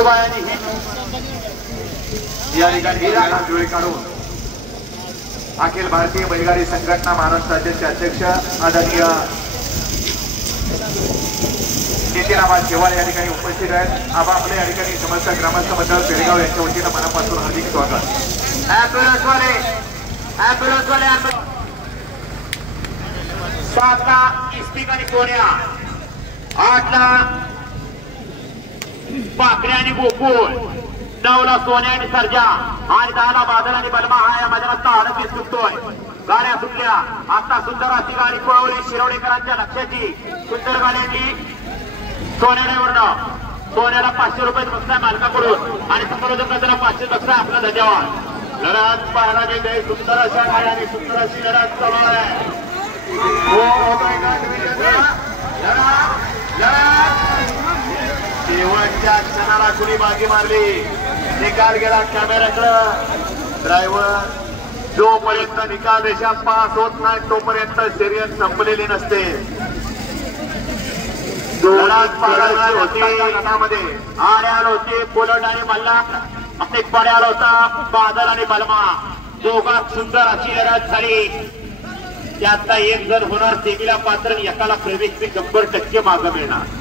गोलबायाने ही या ठिकाणी जुळे काढून अखिल भारतीय बैलगाडी संघटना महाराष्ट्राचे अध्यक्ष आदरणीय नितीन शेवाळे या ठिकाणी उपस्थित आहेत। आपले या ठिकाणी समस्त ग्रामस्थ मंडळ पेडगाव यांच्या वतीने मनापासून हार्दिक स्वागत। ॲम्ब्युलन्स वाले 7 ला इस्पिक आणि कोण्या, 8 ला पाकड्या आणि गोकुळ, 9 ला सोन्या आणि सर्जा आणि 10 ला बादल आणि बलमा हा या मैदानात 38 सुटतोय। गाड्या सुटल्या। आता सुंदर अशी गाडी पळवली शिरवडेकरांच्या लक्षाची सुंदर गाड्यांनी सोन्यावरनं सोन्याला 500 रुपये बक्षीस मालकाकडून आणि समोरच्या 500 बक्षीस आपला धन्यवाद। लढत पाहायला गेले सुंदर अशा गाड्या आणि सुंदर अशी लढत चालू आहे। शेवटच्या क्षणाला कुणी मागे मारली, निकाल गेला कॅमेऱ्याकडे। ड्रायव्हर जोपर्यंत निकाल रेषा पास होत नाही तोपर्यंत शर्यत संपलेली नसते। गटामध्ये आड्याला होते पोलट आणि मल्हार, अनेक पड्याला होता बादल आणि बलमा। दोघात सुंदर अशी लढत झाली। त्यातला एक जण होणार सेमीला पात्र, एकाला प्रवेश 100% मागं मिळणार।